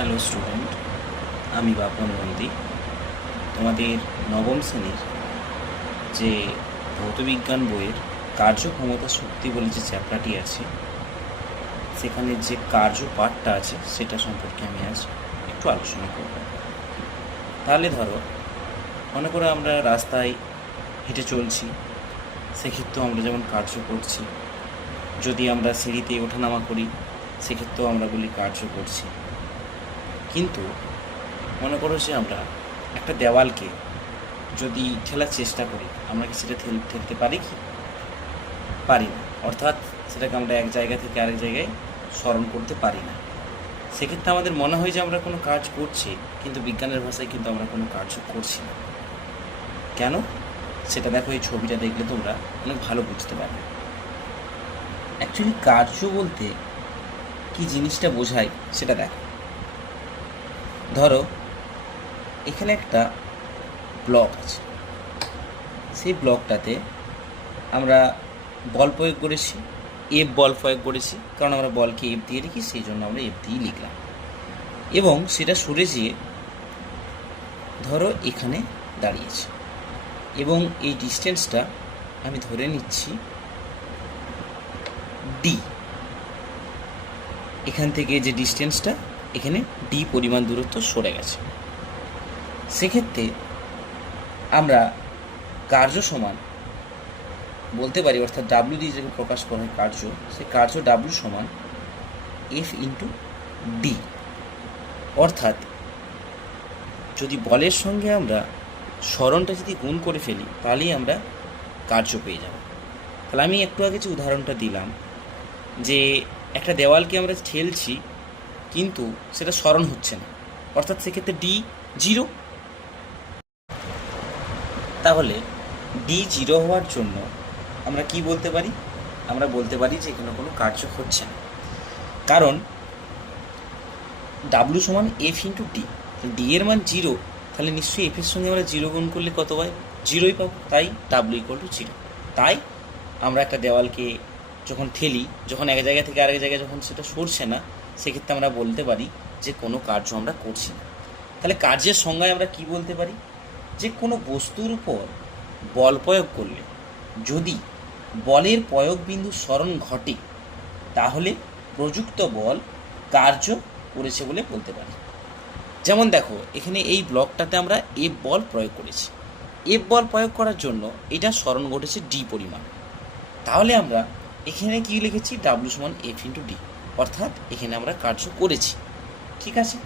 Hello student আমি বাপন নন্দী তোমাদের নবম শ্রেণির যে ভৌতবিজ্ঞান বইয়ের কার্যক্ষমতা শক্তি বলে যে চ্যাপ্টারটি আছে, সেখানে যে কার্য পাঠটা আছে, সেটা সম্পর্কে আমি আজ একটু আলোচনা করব। তাহলে ধরো, মনে করো আমরা রাস্তায় হেঁটে চলছি, সেক্ষেত্রেও আমরা যেমন কার্য করছি, যদি আমরা সিঁড়িতে ওঠানামা করি, সেক্ষেত্রেও আমরা বলি কার্য করছি। কিন্তু মনে করো যে আমরা একটা দেওয়ালকে যদি ঠেলার চেষ্টা করি, আমরা কি সেটা ঠেল, ঠেলতে পারি কি? পারি না। অর্থাৎ সেটাকে আমরা এক জায়গা থেকে আরেক জায়গায় স্মরণ করতে পারি না। সেক্ষেত্রে আমাদের মনে হয় যে আমরা কোনো কাজ করছি, কিন্তু বিজ্ঞানের ভাষায় কিন্তু আমরা কোনো কার্য করছি না। কেন? সেটা দেখো, এই ছবিটা দেখলে তোমরা অনেক ভালো বুঝতে পারবে। অ্যাকচুয়ালি কার্য বলতে কি জিনিসটা বোঝায় সেটা দেখো। ধরো, এখানে একটা ব্লক আছে। সেই ব্লকটাতে আমরা বল প্রয়োগ করেছি এফ বল প্রয়োগ করেছি, কারণ আমরা বলকে এফ দিয়ে লিখি, সেই জন্য আমরা এফ দিয়ে লিখলাম। এবং সেটা সরে যেয়ে ধরো এখানে দাঁড়িয়েছে। এবং এই ডিস্টেন্সটা আমি ধরে নিচ্ছি ডি এখান থেকে যে ডিস্টেন্সটা এখানে ডি পরিমাণ দূরত্ব সরে গেছে। সেক্ষেত্রে আমরা কার্য সমান বলতে পারি, অর্থাৎ ডাব্লিউ দিয়ে যেটা প্রকাশ করা কার্য সে কার্য ডাব্লিউ সমান এফ ইন্টু ডি অর্থাৎ যদি বলের সঙ্গে আমরা স্মরণটা যদি গুণ করে ফেলি, তাহলেই আমরা কার্য পেয়ে যাব। তাহলে আমি একটু আগে যে উদাহরণটা দিলাম, যে একটা দেওয়ালকে আমরা ঠেলছি কিন্তু সেটা স্মরণ হচ্ছে না। অর্থাৎ সেক্ষেত্রে ডি জিরো তাহলে ডি জিরো হওয়ার জন্য আমরা কি বলতে পারি? আমরা বলতে পারি যে এখানে কোনো কার্য হচ্ছে না। কারণ ডাব্লু সমান এফ ইন্টু ডি ডি এর মান জিরো তাহলে নিশ্চয়ই এফ এর সঙ্গে আমরা জিরো গুণ করলে কত হয়? জিরোই পাবো। তাই ডাব্লু ইকুয়াল টু জিরো তাই আমরা একটা দেওয়ালকে যখন ঠেলি, যখন এক জায়গা থেকে আরেক জায়গায় যখন সেটা সরছে না সেক্ষেত্রে আমরা বলতে পারি যে কোনো কার্য আমরা করছি না। তাহলে কার্যের সংজ্ঞায় আমরা কি বলতে পারি? যে কোনো বস্তুর উপর বল প্রয়োগ করলে, যদি বলের প্রয়োগ বিন্দু স্মরণ ঘটে, তাহলে প্রযুক্ত বল কার্য করেছে বলে বলতে পারি। যেমন দেখো, এখানে এই ব্লকটাতে আমরা এফ বল প্রয়োগ করেছি। এফ বল প্রয়োগ করার জন্য এটা স্মরণ ঘটেছে ডি পরিমাণ। তাহলে আমরা এখানে কি লিখেছি? ডাব্লু সমান এফ ইন্টু ডি অর্থাৎ এখানে আমরা কার্য করেছি। ঠিক আছে?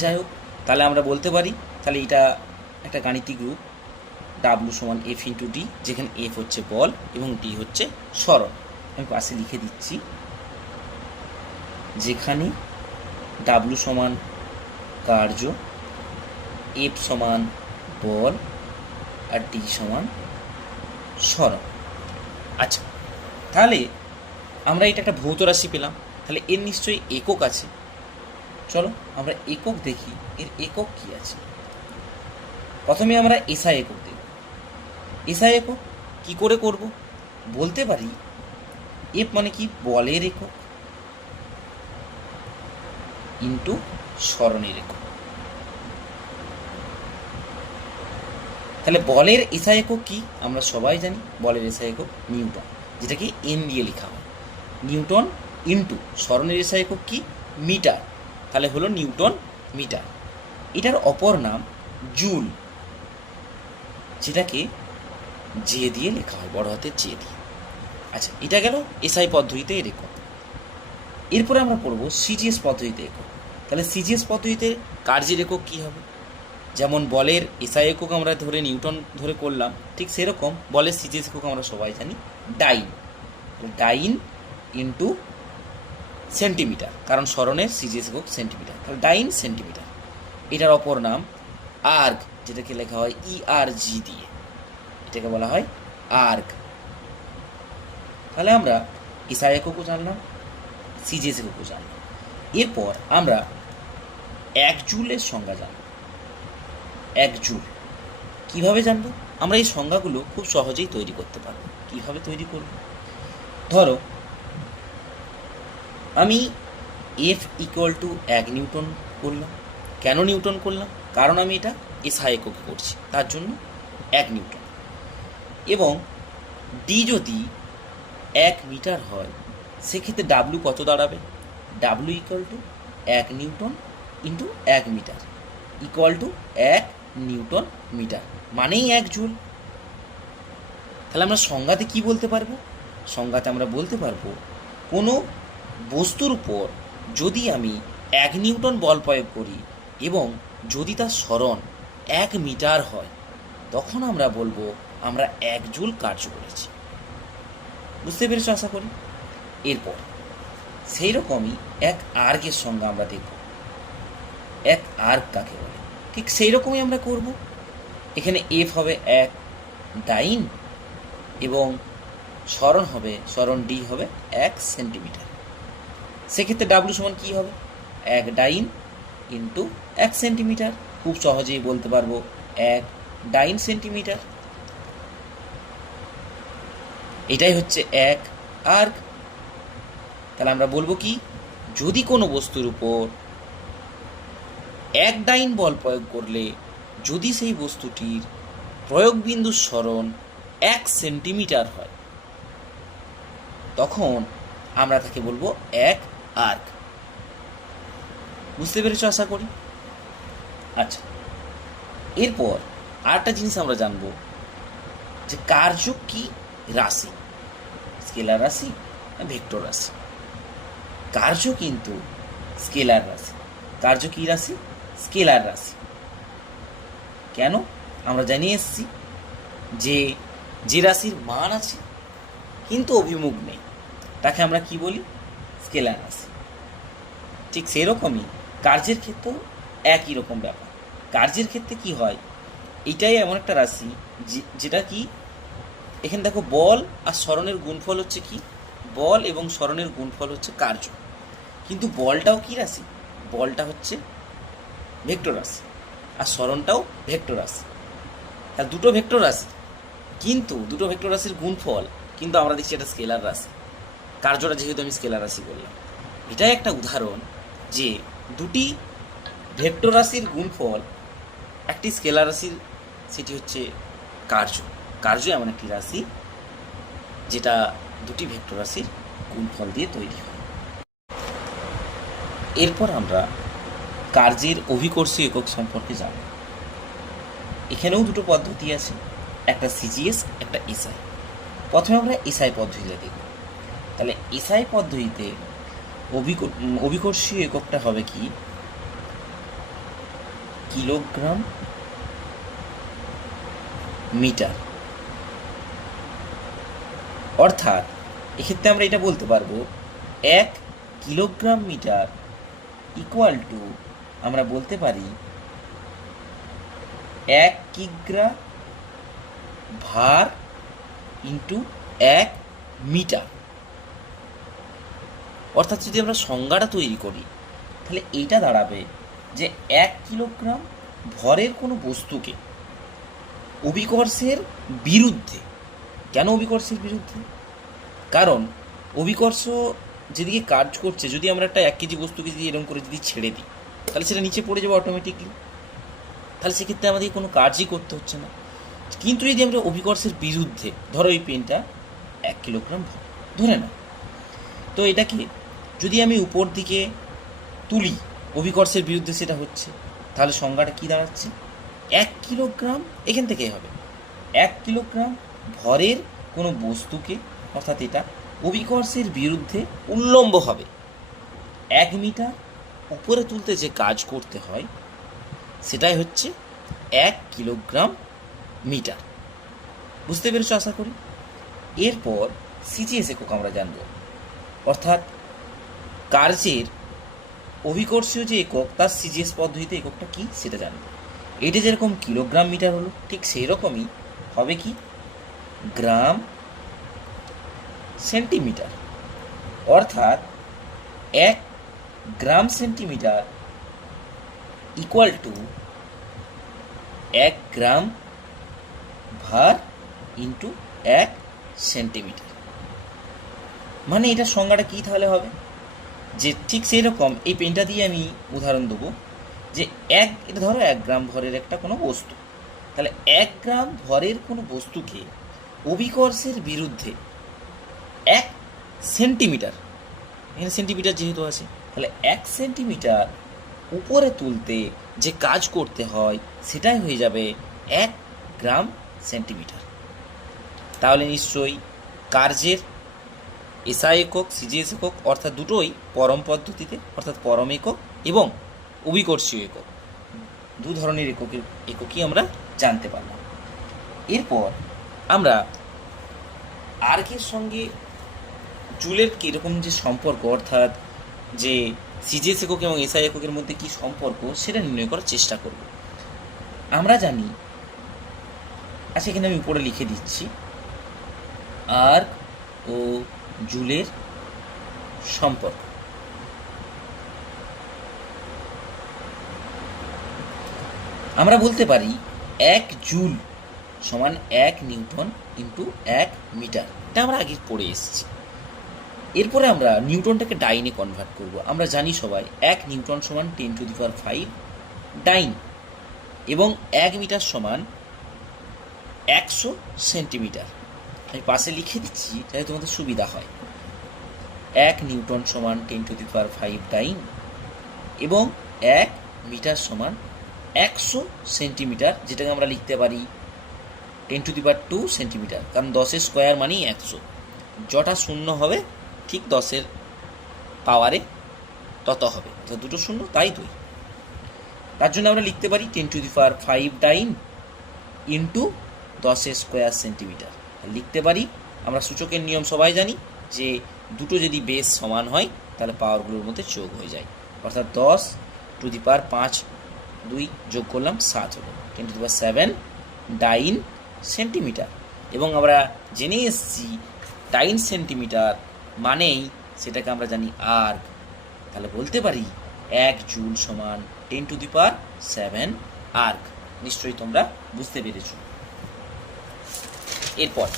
যাই হোক, তাহলে আমরা বলতে পারি, তাহলে এটা একটা গাণিতিক রূপ। ডাব্লু সমান এফ ইন্টু ডি যেখানে এফ হচ্ছে বল এবং ডি হচ্ছে সরণ আমি পাশে লিখে দিচ্ছি। যেখানে ডাব্লু সমান কার্য এফ সমান বল, আর ডি সমান সরণ আচ্ছা তাহলে আমরা এটা একটা ভৌত রাশি পেলাম। তাহলে এর নিশ্চয়ই একক আছে। চলো আমরা একক দেখি, এর একক কি আছে? প্রথমে আমরা এসআই একক দেখব। এসআই একক কি করে করব? বলতে পারি এফ মানে কি? বলের একক ইন্টু স্মরণের একক। তাহলে বলের এসআই একক কি? আমরা সবাই জানি, বলের এসআই একক নিউটন, যেটাকে এন দিয়ে লেখা হয়। নিউটন ইন্টু স্মরণের এসআই একক কি? মিটার। তাহলে হলো নিউটন মিটার। এটার অপর নাম জুল, যেটাকে জে দিয়ে লেখা হয়, বড় হাতের জে দিয়ে। আচ্ছা এটা গেল এসআই পদ্ধতিতে এর একক। এরপরে আমরা পড়ব সিজিএস পদ্ধতিতে একক। তাহলে সিজিএস পদ্ধতিতে কার্যের একক কী হবে? যেমন বলের এসআই একক আমরা ধরে নিউটন ধরে করলাম, ঠিক সেরকম বলের সিজিএস একক আমরা সবাই জানি ডাইন। ডাইন ইন্টু সেন্টিমিটার, কারণ স্মরণের সিজিএস একক সেন্টিমিটার তাহলে ডাইন সেন্টিমিটার। এটার অপর নাম আর্গ, যেটাকে লেখা হয় ই আর জি দিয়ে। এটাকে বলা হয় আর্গ। তাহলে আমরা এসআই এককও জানলাম সিজিএস এককও জানলাম। এরপর আমরা এক জুলের সংজ্ঞা জানব। এক জুল। কীভাবে জানব? আমরা এই সংজ্ঞাগুলো খুব সহজেই তৈরি করতে পারব। কীভাবে তৈরি করব? ধরো আমি এফ ইকুয়াল টু এক নিউটন করলাম। কেন নিউটন করলাম? কারণ আমি এটা এসআই এককে করছি, তার জন্য এক নিউটন। এবং ডি যদি এক মিটার হয়, সেক্ষেত্রে ডাব্লু কত দাঁড়াবে? ডাব্লু ইকুয়াল টু এক নিউটন ইন্টু এক মিটার ইকুয়াল টু এক নিউটন মিটার, মানেই এক জুল। তাহলে আমরা সংজ্ঞাতে কি বলতে পারব? সংজ্ঞাতে আমরা বলতে পারব কোনো বস্তুর উপর যদি আমি এক নিউটন বল প্রয়োগ করি এবং যদি তার স্মরণ এক মিটার হয়, তখন আমরা বলব আমরা এক জুল কার্য করেছি। বুঝতে পেরেছ আশা করি? এরপর সেই রকমই এক আর্গের সঙ্গে আমরা দেখব। এক আর্গ কাকে বলে? ঠিক সেই রকমই আমরা করব। এখানে এফ হবে এক ডাইন এবং স্মরণ হবে স্মরণ ডি হবে এক সেন্টিমিটার। সেক্ষেত্রে ডাব্লু সমান কী হবে? এক ডাইন ইন্টু এক সেন্টিমিটার খুব সহজেই বলতে পারব এক ডাইন সেন্টিমিটার এটাই হচ্ছে এক আর্ক তাহলে আমরা বলব কি? যদি কোনো বস্তুর উপর এক ডাইন বল প্রয়োগ করলে, যদি সেই বস্তুটির প্রয়োগ বিন্দুর স্মরণ এক সেন্টিমিটার হয়, তখন আমরা তাকে বলব এক আর্ক বুঝতে পেরেছ আশা করি? আচ্ছা এরপর আরেকটা জিনিস আমরা জানব, যে কার্য কি? রাশি। স্কেলার রাশি ভেক্টর রাশি? কার্য কিন্তু স্কেলার রাশি। কার্য কি রাশি? স্কেলার রাশি। কেন? আমরা জানিয়ে এসেছি যে যে রাশির মান আছে, কিন্তু অভিমুখ নেই। তাকে আমরা কি বলি? স্কেলার রাশি ঠিক সেরকমই কার্যের ক্ষেত্রেও একই রকম ব্যাপার। কার্যের ক্ষেত্রে কি হয়, এটাই এমন একটা রাশি যেটা কি, এখানে দেখো বল আর স্মরণের গুণফল হচ্ছে কি? বল এবং স্মরণের গুণফল হচ্ছে কার্য। কিন্তু বলটাও কি রাশি? বলটা হচ্ছে ভেক্টর রাশি আর স্মরণটাও ভেক্টর রাশি। আর দুটো ভেক্টর রাশি। কিন্তু দুটো ভেক্টর রাশির গুণফল, কিন্তু আমরা দেখছি এটা স্কেলার রাশি। কার্যটা যেহেতু আমি স্কেলার রাশি বললাম এটাই একটা উদাহরণ যে দুটি ভেক্টর রাশির গুণফল, একটি স্কেলার রাশির, সেটি হচ্ছে কার্য। কার্য এমন একটি রাশি যেটা দুটি ভেক্টর রাশির গুণফল দিয়ে তৈরি হয়। এরপর আমরা কার্যের অভিকর্ষী একক সম্পর্কে জানব। এখানেও দুটো পদ্ধতি আছে, একটা সিজিএস একটা এসআই প্রথমে আমরা এসআই পদ্ধতিতে দেখব। তাহলে এসআই পদ্ধতিতে অভিকর্ষীয় এককটা হবে কি? Kilogram meter. অর্থাৎ এক্ষেত্রে আমরা এটা বলতে পারব, এক কিলোগ্রাম মিটার ইকুয়াল টু আমরা বলতে পারি এক কিগ্রা ভার ইন্টু এক মিটার। অর্থাৎ যদি আমরা সংজ্ঞাটা তৈরি করি, তাহলে এইটা দাঁড়াবে যে এক কিলোগ্রাম ভরের কোনো বস্তুকে অভিকর্ষের বিরুদ্ধে, কেন অভিকর্ষের বিরুদ্ধে? কারণ অভিকর্ষ যেদিকে কাজ করছে, যদি আমরা একটা এক কেজি বস্তুকে যদি এরকম করে যদি ছেড়ে দিই, তাহলে সেটা নিচে পড়ে যাবে অটোমেটিকলি তাহলে সেক্ষেত্রে আমাদের কোনো কাজই করতে হচ্ছে না। কিন্তু যদি আমরা অভিকর্ষের বিরুদ্ধে, ধরো এই পেনটা এক কিলোগ্রাম ধরে না তো এটাকে যদি আমি উপর দিকে তুলি অভিকর্ষের বিরুদ্ধে সেটা হচ্ছে, তাহলে সংজ্ঞাটা কী দাঁড়াচ্ছে? এক কিলোগ্রাম এখান থেকেই হবে। এক কিলোগ্রাম ভরের কোনো বস্তুকে, অর্থাৎ এটা অভিকর্ষের বিরুদ্ধে উল্লম্ব হবে। এক মিটার উপরে তুলতে যে কাজ করতে হয়, সেটাই হচ্ছে এক কিলোগ্রাম মিটার। বুঝতে পেরেছ আশা করি? এরপর সিজিএস একক আমরা জানব। অর্থাৎ কার্যের অভিকর্ষীয় যে একক, তার সিজিএস পদ্ধতিতে এককটা কি সেটা জানব। এটা যেরকম কিলোগ্রাম মিটার হলো, ঠিক সেই রকমই হবে কি? Gram centimeter. অর্থাৎ এক গ্রাম সেন্টিমিটার ইকুয়াল টু এক গ্রাম ভার ইন্টু এক সেন্টিমিটার। মানে এটার সংজ্ঞাটা কী তাহলে হবে? যে ঠিক সেই রকম এই পেনটা দিয়ে আমি উদাহরণ দেবো যে এক, এটা ধরো এক গ্রাম ভরের একটা কোনো বস্তু। তাহলে এক গ্রাম ভরের কোনো বস্তুকে অভিকর্ষের বিরুদ্ধে এক সেন্টিমিটার, এখানে সেন্টিমিটার যেহেতু আছে, তাহলে এক সেন্টিমিটার উপরে তুলতে যে কাজ করতে হয়, সেটাই হয়ে যাবে এক গ্রাম সেন্টিমিটার। তাহলে নিশ্চয়ই কার্যের এসআই একক, সিজিএস একক, অর্থাৎ দুটোই পরম পদ্ধতিতে, অর্থাৎ পরম একক এবং অভিকর্ষীয় একক। দু ধরনের এককের এককই আমরা জানতে পারলাম। এরপর আমরা আর্কের সঙ্গে জুলের কীরকম যে সম্পর্ক, অর্থাৎ যে সিজিএস একক এবং এসআই এককের মধ্যে কি সম্পর্ক, সেটা নির্ণয় করার চেষ্টা করব। আমরা জানি আচ্ছা এখানে আমি উপরে লিখে দিচ্ছি, আর্ক ও জুলের সম্পর্ক। আমরা বলতে পারি এক জুল সমান এক নিউটন ইন্টু এক মিটার। এটা আমরা আগে পড়ে এসেছি। এরপরে আমরা নিউটনটাকে ডাইনে কনভার্ট করব। আমরা জানি সবাই এক নিউটন সমান ten to the power five dyne এবং এক মিটার সমান একশো সেন্টিমিটার। আমি পাশে লিখে দিচ্ছি যাতে তোমাদের সুবিধা হয়। এক নিউটন সমান ten to the power five dyne এবং এক মিটার সমান একশো সেন্টিমিটার, যেটাকে আমরা লিখতে পারি ten to the power two centimeter কারণ দশের স্কোয়ার মানেই একশো। যটা শূন্য হবে, ঠিক দশের পাওয়ারে তত হবে, তো দুটো শূন্য তাই দুই। তার জন্য আমরা লিখতে পারি ten to the power five dyne into দশের স্কোয়ার সেন্টিমিটার লিখতে পারি। আমরা সূচকের নিয়ম সবাই জানি যে দুটো যদি বেস সমান হয়, তাহলে পাওয়ারগুলোর মধ্যে যোগ হয়ে যায়। অর্থাৎ দশ টু দি পাওয়ার পাঁচ, দুই যোগ করলাম সাত হলো। Ten to the power seven dyne centimeter এবং আমরা জেনে এসেছি ডাইন সেন্টিমিটার মানেই সেটাকে আমরা জানি আর্ক তাহলে বলতে পারি এক জুল সমান ten to the power seven erg নিশ্চয়ই তোমরা বুঝতে পেরেছ। এরপর।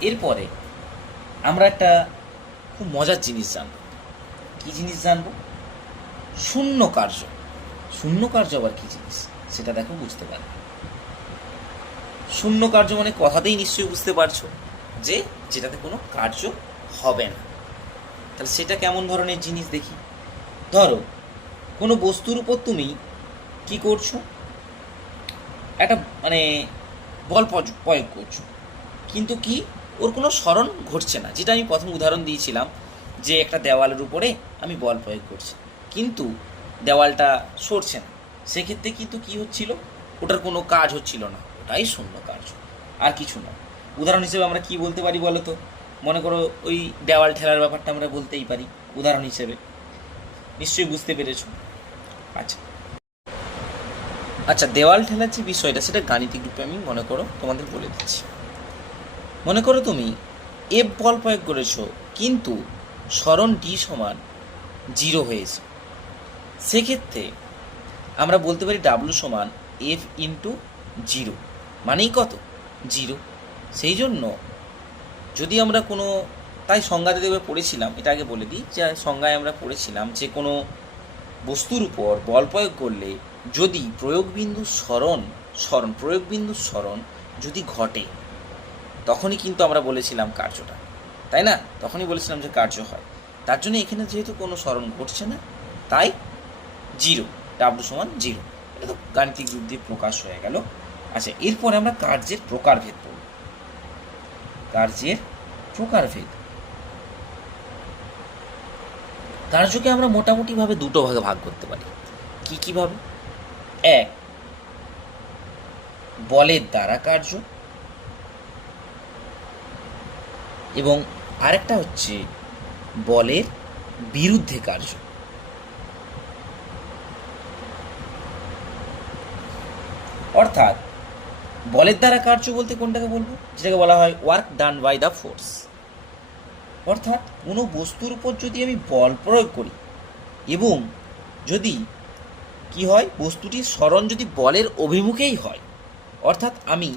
এরপরে আমরা একটা খুব মজার জিনিস জানব। কি জিনিস জানব? শূন্য কার্য। শূন্য কার্য আবার কি জিনিস? সেটা দেখো, বুঝতে পারবে। শূন্য কার্য মানে কথাতেই নিশ্চয়ই বুঝতে পারছ যে যেটাতে কোনো কার্য হবে না। তাহলে সেটা কেমন ধরনের জিনিস দেখি? ধরো, কোনো বস্তুর উপর তুমি কি করছ? একটা মানে বল প্রয- প্রয়োগ করছ। কিন্তু কি? ওর কোনো স্মরণ ঘটছে না। যেটা আমি প্রথম উদাহরণ দিয়েছিলাম যে একটা দেওয়ালের উপরে আমি বল প্রয়োগ করছি। কিন্তু দেওয়ালটা সরছে না। সেক্ষেত্রে কিন্তু কি হচ্ছিল? ওটার কোনো কাজ হচ্ছিল না। ওটাই শূন্য কাজ আর কিছু না। উদাহরণ হিসেবে আমরা কি বলতে পারি বলো তো? মনে করো ওই দেওয়াল ঠেলার ব্যাপারটা আমরা বলতেই পারি। উদাহরণ হিসেবে। নিশ্চয়ই বুঝতে পেরেছ। আচ্ছা। আচ্ছা দেওয়াল ঠেলার যে বিষয়টা, সেটা গাণিতিক রূপে আমি মনে করো তোমাদের বলে দিচ্ছি। মনে করো তুমি এফ বল প্রয়োগ করেছ, কিন্তু স্মরণ ডি সমান জিরো হয়েছে সেক্ষেত্রে আমরা বলতে পারি ডাব্লু সমান এফ ইন্টু জিরো মানেই কত? জিরো সেই জন্য যদি আমরা কোনো, তাই সংজ্ঞাতে দেখবে পড়েছিলাম, এটা আগে বলে দিই, যে সংজ্ঞায় আমরা পড়েছিলাম যে কোনো বস্তুর উপর বল প্রয়োগ করলে যদি প্রয়োগবিন্দু স্মরণ স্মরণ, প্রয়োগবিন্দু স্মরণ যদি ঘটে, তখনই কিন্তু আমরা বলেছিলাম কার্যটা। তাই না? তখনই বলেছিলাম যে কার্য হয়। তার জন্য এখানে যেহেতু কোনো স্মরণ ঘটছে না, তাই জিরো ডাব্লু সমান জিরো। এটা তো গাণিতিক রূপ দিয়ে প্রকাশ হয়ে গেল। আচ্ছা এরপরে আমরা কার্যের প্রকারভেদ পড়ব। কার্যের প্রকারভেদ। কার্যকে আমরা মোটামুটিভাবে দুটো ভাগে ভাগ করতে পারি। কি কীভাবে এক বলের দ্বারা কার্য। এবং আরেকটা হচ্ছে, বলের বিরুদ্ধে কার্য। অর্থাৎ, বলের দ্বারা কার্য বলতে কোনটাকে বলব? যেটাকে বলা হয় work done by the force অর্থাৎ, কোনো বস্তুর উপর যদি আমি বল প্রয়োগ করি, এবং যদি কি হয়? বস্তুটির স্মরণ যদি বলের অভিমুখেই হয়, অর্থাৎ আমি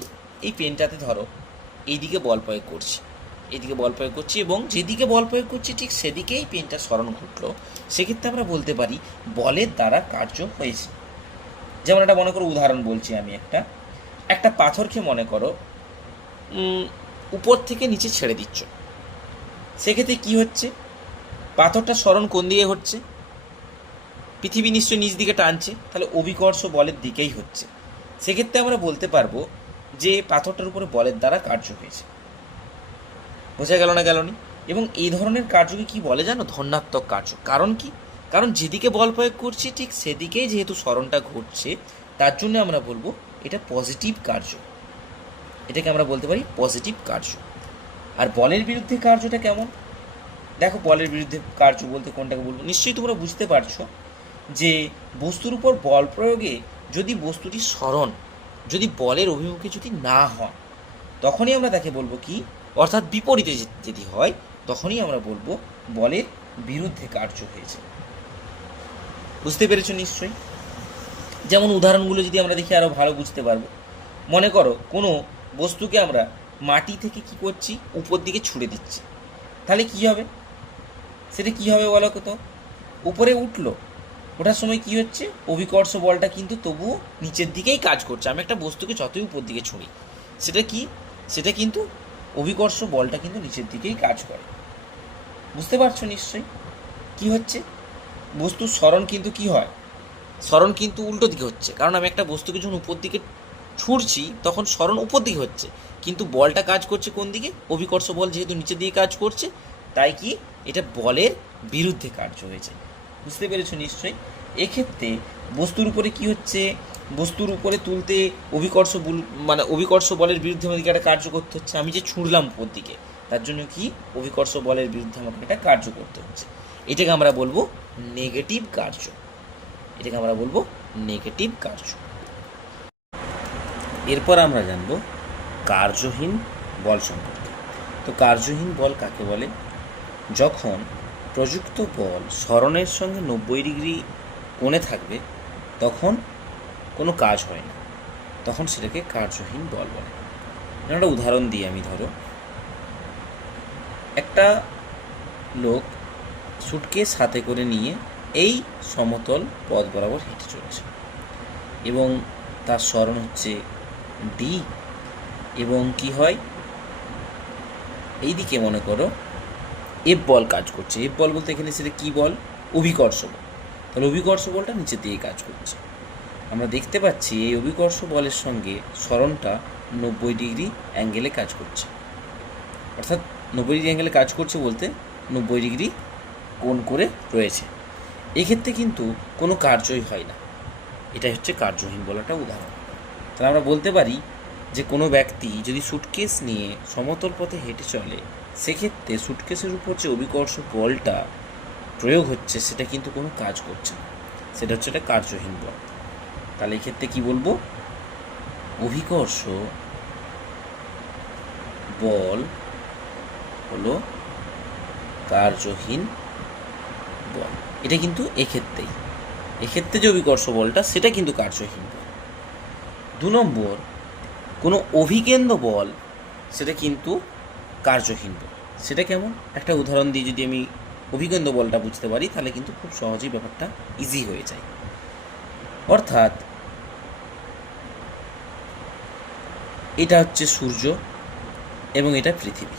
এই পেনটাতে ধরো, এইদিকে বল প্রয়োগ করছি এদিকে বল প্রয়োগ করছি এবং যেদিকে বল প্রয়োগ করছি ঠিক সেদিকেই পেনটা স্মরণ ঘটলো। সেক্ষেত্রে আমরা বলতে পারি বলের দ্বারা কার্য হয়েছে। যেমন একটা মনে করো উদাহরণ বলছি আমি একটা। একটা পাথরকে মনে করো উপর থেকে নিচে ছেড়ে দিচ্ছ। সেক্ষেত্রে কি হচ্ছে? পাথরটা স্মরণ কোন দিকে হচ্ছে? পৃথিবী নিশ্চয়ই নিজ দিকে টানছে, তাহলে অভিকর্ষ বলের দিকেই হচ্ছে। সেক্ষেত্রে আমরা বলতে পারব যে পাথরটার উপরে বলের দ্বারা কার্য হয়েছে। বোঝা গেল না গেল নি? এবং এই ধরনের কার্যকে কি বলে জানো? ধন্যাত্মক কার্য। কারণ কি? কারণ যেদিকে বল প্রয়োগ করছি, ঠিক সেদিকেই যেহেতু স্মরণটা ঘটছে, তার জন্য আমরা বলব এটা পজিটিভ কার্য। এটাকে আমরা বলতে পারি পজিটিভ কার্য। আর বলের বিরুদ্ধে কার্যটা কেমন? দেখো বলের বিরুদ্ধে কার্য বলতে কোনটাকে বলব? নিশ্চয়ই তোমরা বুঝতে পারছ যে বস্তুর উপর বল প্রয়োগে যদি বস্তুটি স্মরণ, যদি বলের অভিমুখে যদি না হয়, তখনই আমরা তাকে বলব কি? অর্থাৎ বিপরীতে যদি হয়, তখনই আমরা বলব বলের বিরুদ্ধে কার্য হয়েছে। বুঝতে পেরেছ নিশ্চয়ই? যেমন উদাহরণগুলো যদি আমরা দেখি আরও ভালো বুঝতে পারব। মনে করো, কোনো বস্তুকে আমরা মাটি থেকে কি করছি? উপর দিকে ছুড়ে দিচ্ছি। তাহলে কি হবে? সেটা কি হবে বলো তো? উপরে উঠল। ওঠার সময় কি হচ্ছে? অভিকর্ষ বলটা কিন্তু তবুও নিচের দিকেই কাজ করছে। আমি একটা বস্তুকে যতই উপর দিকে ছুঁড়ি, সেটা কি? সেটা কিন্তু অভিকর্ষ বলটা কিন্তু নিচের দিকেই কাজ করে। বুঝতে পারছ নিশ্চয়ই? কি হচ্ছে? বস্তুর স্মরণ কিন্তু কি হয়? স্মরণ কিন্তু উল্টো দিকে হচ্ছে। কারণ আমি একটা বস্তুকে যখন উপর দিকে ছুঁড়ছি, তখন স্মরণ উপর দিকে হচ্ছে। কিন্তু বলটা কাজ করছে কোন দিকে? অভিকর্ষ বল যেহেতু নিচের দিকে কাজ করছে, তাই কি? এটা বলের বিরুদ্ধে কার্য হয়েছে। বুঝতে পেরেছ নিশ্চয়ই? এক্ষেত্রে বস্তুর উপরে কি হচ্ছে? বস্তুর উপরে তুলতে অভিকর্ষ মানে অভিকর্ষ বলের বিরুদ্ধে আমাদেরকে একটা কার্য করতে হচ্ছে। আমি যে ছুঁড়লাম উপর দিকে, তার জন্য কি অভিকর্ষ বলের বিরুদ্ধে আমাকে একটা কার্য করতে হচ্ছে। এটাকে আমরা বলব নেগেটিভ কার্য। এটাকে আমরা বলব নেগেটিভ কার্য। এরপর আমরা জানব কার্যহীন বল সম্পর্কে। তো কার্যহীন বল কাকে বলে? যখন প্রযুক্ত বল স্মরণের সঙ্গে নব্বই ডিগ্রি কোণে থাকবে, তখন কোনো কাজ হয় না। তখন সেটাকে কার্যহীন বল বলে। একটা উদাহরণ দিই আমি, ধরো। একটা লোক সুটকেস হাতে করে নিয়ে এই সমতল পথ বরাবর হেঁটে চলেছে এবং তার স্মরণ হচ্ছে ডি এবং কি হয়? এইদিকে মনে করো এফ বল কাজ করছে। এফ বল বলতে এখানে সেটা কী বল? অভিকর্ষ বল। তাহলে অভিকর্ষ বলটা নিচের দিকে কাজ করছে। আমরা দেখতে পাচ্ছি এই অভিকর্ষ বলের সঙ্গে স্মরণটা নব্বই ডিগ্রি অ্যাঙ্গেলে কাজ করছে। অর্থাৎ নব্বই ডিগ্রি অ্যাঙ্গেলে কাজ করছে বলতে নব্বই ডিগ্রি কোণ করে রয়েছে। এক্ষেত্রে কিন্তু কোনো কার্যই হয় না। এটাই হচ্ছে কার্যহীন বলাটা উদাহরণ। তাহলে আমরা বলতে পারি যে কোনো ব্যক্তি যদি সুটকেস নিয়ে সমতল পথে হেঁটে চলে সেক্ষেত্রে সুটকেসের উপর যে অভিকর্ষ বলটা প্রয়োগ হচ্ছে, সেটা কিন্তু কোনো কাজ করছে না। সেটা হচ্ছে একটা কার্যহীন বল। তাহলে এক্ষেত্রে কি বলব? অভিকর্ষ বল হলো কার্যহীন বল। এটা কিন্তু এক্ষেত্রেই। এক্ষেত্রে যে অভিকর্ষ বলটা, সেটা কিন্তু কার্যহীন বল। দু নম্বর, কোনো অভিকেন্দ্র বল, সেটা কিন্তু কার্যহীন বল। সেটা কেমন? একটা উদাহরণ দিয়ে যদি আমি অভিকেন্দ্র বলটা বুঝতে পারি, তাহলে কিন্তু খুব সহজেই ব্যাপারটা ইজি হয়ে যায়। অর্থাৎ এটা হচ্ছে সূর্য এবং এটা পৃথিবী।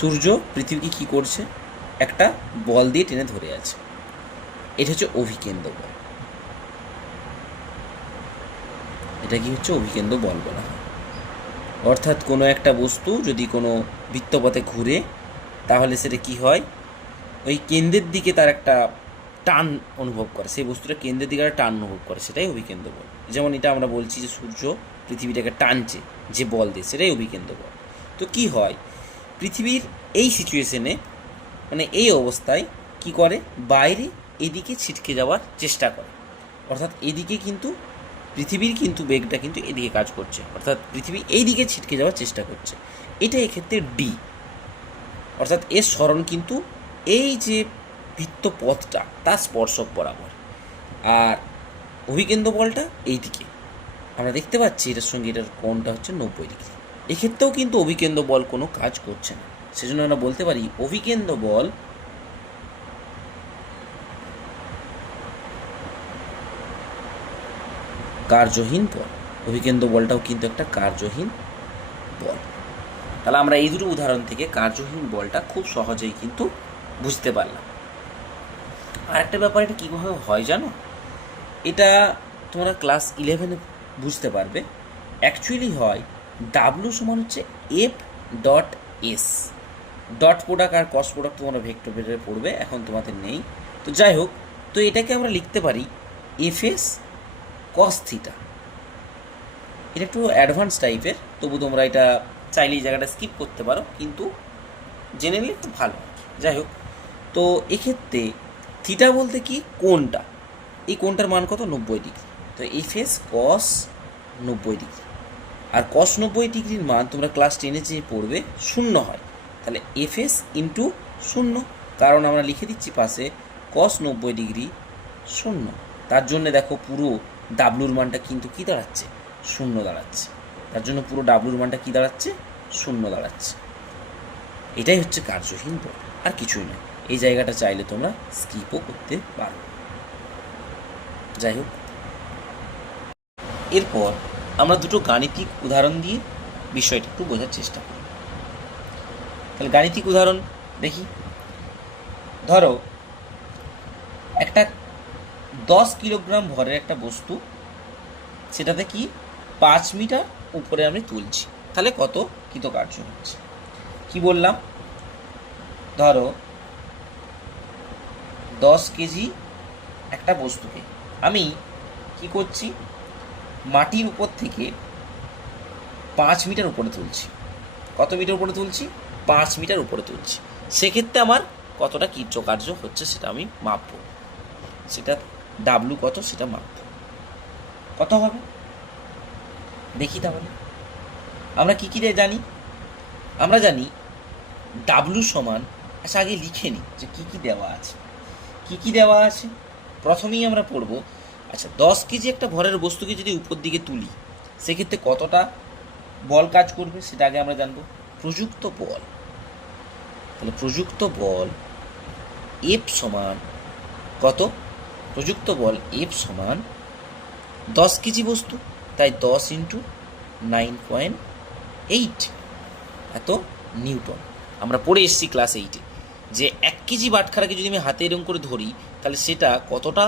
সূর্য পৃথিবীকে কি করছে? একটা বল দিয়ে টেনে ধরে আছে। এটা হচ্ছে অভিকেন্দ্র বল। এটা কি হচ্ছে অভিকেন্দ্র বল বলা হয়। অর্থাৎ কোনো একটা বস্তু যদি কোনো বৃত্তপথে ঘুরে, তাহলে সেটা কি হয়? ওই কেন্দ্রের দিকে তার একটা টান অনুভব করে। সেই বস্তুটা কেন্দ্রের দিকে একটা টান অনুভব করে, সেটাই অভিকেন্দ্র বল যেমন এটা আমরা বলছি যে সূর্য পৃথিবীটাকে টানছে যে বল দিয়ে, সেটাই অভিকেন্দ্র বল তো কি হয়? পৃথিবীর এই সিচুয়েশনে মানে এই অবস্থায় কি করে? বাইরে এদিকে ছিটকে যাওয়ার চেষ্টা করে। অর্থাৎ এদিকে কিন্তু পৃথিবীর কিন্তু বেগটা কিন্তু এদিকে কাজ করছে। অর্থাৎ পৃথিবী এই দিকে ছিটকে যাওয়ার চেষ্টা করছে। এটা এক্ষেত্রে ডি। অর্থাৎ এর স্মরণ কিন্তু এই যে বৃত্ত পথটা তার স্পর্শক বরাবর। আর অভিকেন্দ্র বলটা এই দিকে আমরা দেখতে পাচ্ছি এটার সঙ্গে এটার কোণটা হচ্ছে নব্বই ডিগ্রি। এক্ষেত্রেও কিন্তু অভিকেন্দ্র বল কোনো কাজ করছে না। সেজন্য আমরা বলতে পারি অভিকেন্দ্র বল কার্যহীন বল অভিকেন্দ্র বলটাও কিন্তু একটা কার্যহীন বল তাহলে আমরা এই দুটো উদাহরণ থেকে কার্যহীন বলটা খুব সহজেই কিন্তু বুঝতে পারলাম। আরেকটা ব্যাপার এটা কীভাবে হয় জানো? এটা তোমরা ক্লাস ইলেভেনে বুঝতে পারবে। অ্যাকচুয়ালি হয় ডাব্লু সমান হচ্ছে F dot S dot product আর কস প্রোডাক্ট তোমরা ভেক্টর ভেক্টরে পড়বে, এখন তোমাদের নেই। তো যাই হোক, তো এটাকে আমরা লিখতে পারি এফ এস কস থিটা এটা একটু অ্যাডভান্স টাইপের তবু তোমরা এটা চাইলে এই জায়গাটা স্কিপ করতে পারো, কিন্তু জেনে নিলে খুব ভালো। যাই হোক, তো এক্ষেত্রে থিটা বলতে কি? কোনটা এই কোনটার মান কত? নব্বই ডিগ্রি। তো এফ এস কস নব্বই ডিগ্রি। আর কস নব্বই ডিগ্রির মান তোমরা ক্লাস টেনে যে পড়বে, শূন্য হয়। তাহলে এফ এস ইন্টু শূন্য। কারণ আমরা লিখে দিচ্ছি পাশে কস নব্বই ডিগ্রি শূন্য। তার জন্য দেখো পুরো ডাব্লুর মানটা কিন্তু কি দাঁড়াচ্ছে? শূন্য দাঁড়াচ্ছে। তার জন্য পুরো ডাব্লুর মানটা কি দাঁড়াচ্ছে? শূন্য দাঁড়াচ্ছে। এটাই হচ্ছে কার্যহীন বল আর কিছুই নয়। এই জায়গাটা চাইলে তোমরা স্কিপও করতে পারো। যাই হোক এরপর আমরা দুটো গাণিতিক উদাহরণ দিয়ে বিষয়টা একটু বোঝার চেষ্টা করি। তাহলে গাণিতিক উদাহরণ দেখি। ধরো, একটা দশ কিলোগ্রাম ভরের একটা বস্তু, সেটাতে কি পাঁচ মিটার উপরে আমি তুলছি। তাহলে কত? কৃতকার্য হচ্ছে। কি বললাম? ধরো, দশ কেজি একটা বস্তুকে আমি কি করছি? মাটির উপর থেকে পাঁচ মিটার উপরে তুলছি। কত মিটার উপরে তুলছি? পাঁচ মিটার উপরে তুলছি। সেক্ষেত্রে আমার কতটা কীর্যকার্য হচ্ছে সেটা আমি মাপবো। সেটা ডাব্লু কত সেটা মাপবো কত হবে? দেখি তাহলে। আমরা কী কী জানি? আমরা জানি ডাব্লু সমান আচ্ছা আগে লিখে নিই যে কী কী দেওয়া আছে। কী কী দেওয়া আছে? প্রথমেই আমরা পড়ব আচ্ছা দশ কেজি একটা ভরের বস্তুকে যদি উপর দিকে তুলি, সেক্ষেত্রে কতটা বল কাজ করবে সেটা আগে আমরা জানব। প্রযুক্ত বল। তাহলে প্রযুক্ত বল এফ সমান কত? প্রযুক্ত বল এফ সমান দশ কেজি বস্তু, তাই দশ ইন্টু নাইন পয়েন্ট এইট এত নিউটন। আমরা পড়ে এসেছি ক্লাস এইটে যে এক কেজি বাটখারাকে যদি আমি হাতে এরম করে ধরি, তাহলে সেটা কতটা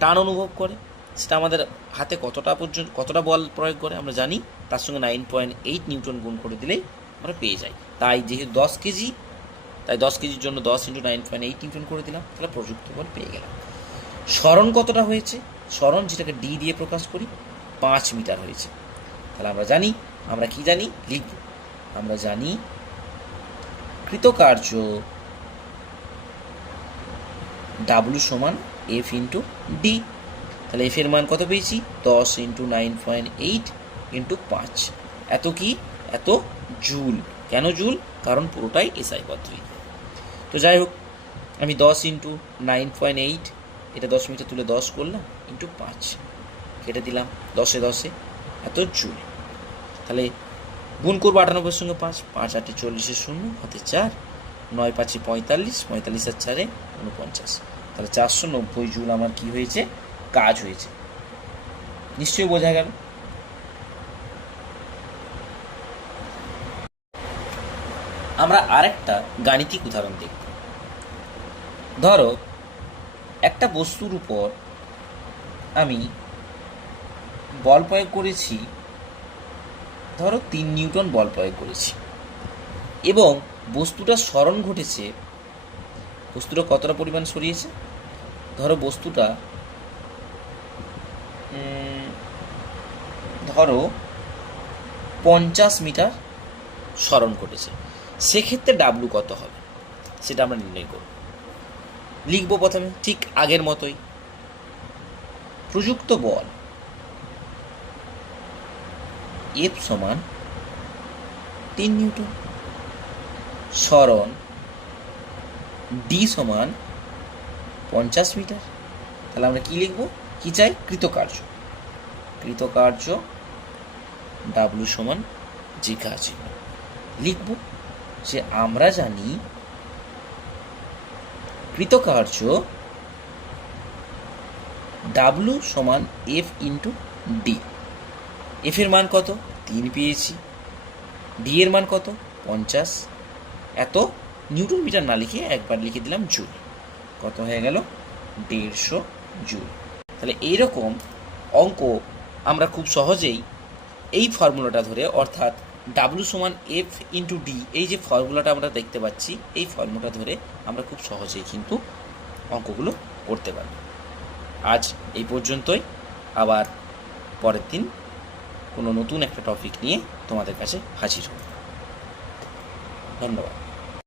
টান অনুভব করে? সেটা আমাদের হাতে কতটা পর্যন্ত, কতটা বল প্রয়োগ করে? আমরা জানি তার সঙ্গে নাইন পয়েন্ট এইট নিউটন গুণ করে দিলেই আমরা পেয়ে যাই। তাই যেহেতু দশ কেজি, তাই দশ কেজির জন্য দশ into nine point eight newton করে দিলাম, তাহলে প্রযুক্ত বল পেয়ে গেলাম। স্মরণ কতটা হয়েছে? স্মরণ যেটাকে ডি দিয়ে প্রকাশ করি, পাঁচ মিটার হয়েছে। তাহলে আমরা জানি, আমরা কি জানি? লিখব। আমরা জানি কৃতকার্য ডাব্লু সমান এফ ইন্টু ডি তাহলে এফ এর মান কত পেয়েছি? দশ into nine point eight into পাঁচ। এত কি? এত জুল। কেন জুল? কারণ পুরোটাই এসআই পদ্ধতি। তো যাই হোক, আমি দশ ইন্টু নাইন পয়েন্ট এইট এটা দশ মিটার তুলে দশ করলাম ইন্টু পাঁচ। কেটে দিলাম দশে দশে, এত জুল তাহলে গুণ করব আটানব্বইয়ের সঙ্গে পাঁচ পাঁচ আটে চল্লিশে শূন্য, হাতে চার, নয় পাঁচে পঁয়তাল্লিশ পঁয়তাল্লিশ আর চারে উনপঞ্চাশ তাহলে চারশো নব্বই জুল আমার কি হয়েছে? কাজ হয়েছে। নিশ্চয়ই বোঝা গেল। আমরা আরেকটা গাণিতিক উদাহরণ দেখব। ধরো একটা বস্তুর উপর আমি বল প্রয়োগ করেছি, ধরো তিন নিউটন বল প্রয়োগ করেছি। এবং বস্তুটা স্মরণ ঘটেছে, বস্তুটা কতটা পরিমাণ সরিয়েছে? ধরো বস্তুটা ধরো পঞ্চাশ মিটার স্মরণ ঘটেছে। সেক্ষেত্রে ডাব্লু কত হবে? সেটা আমরা নির্ণয় করব। লিখব প্রথমে, ঠিক আগের মতোই। প্রযুক্ত বল। এফ সমান তিন নিউটন। স্মরণ ডি সমান পঞ্চাশ মিটার। তাহলে আমরা কি লিখব? কি চাই? কৃতকার্য। কৃতকার্য ডাব্লু সমান জিজ্ঞাসা চিহ্ন। লিখব যে আমরা জানি কৃতকার্য ডাব্লু সমান এফ ইন্টু ডি এফ এর মান কত? তিন পেয়েছি। ডি এর মান কত? পঞ্চাশ। এত নিউটন মিটার না লিখে একবার লিখে দিলাম জুল। কত হয়ে গেল? দেড়শো জুল। তাহলে এইরকম অঙ্ক আমরা খুব সহজেই এই ফর্মুলাটা ধরে, অর্থাৎ ডাব্লু সমান এফ ইন্টু ডি এই যে ফর্মুলাটা আমরা দেখতে পাচ্ছি, এই ফর্মুলাটা ধরে আমরা খুব সহজেই কিন্তু অঙ্কগুলো করতে পারি আজ এই পর্যন্তই। আবার পরের দিন কোনো নতুন একটা টপিক নিয়ে তোমাদের কাছে হাজির হব। ধন্যবাদ।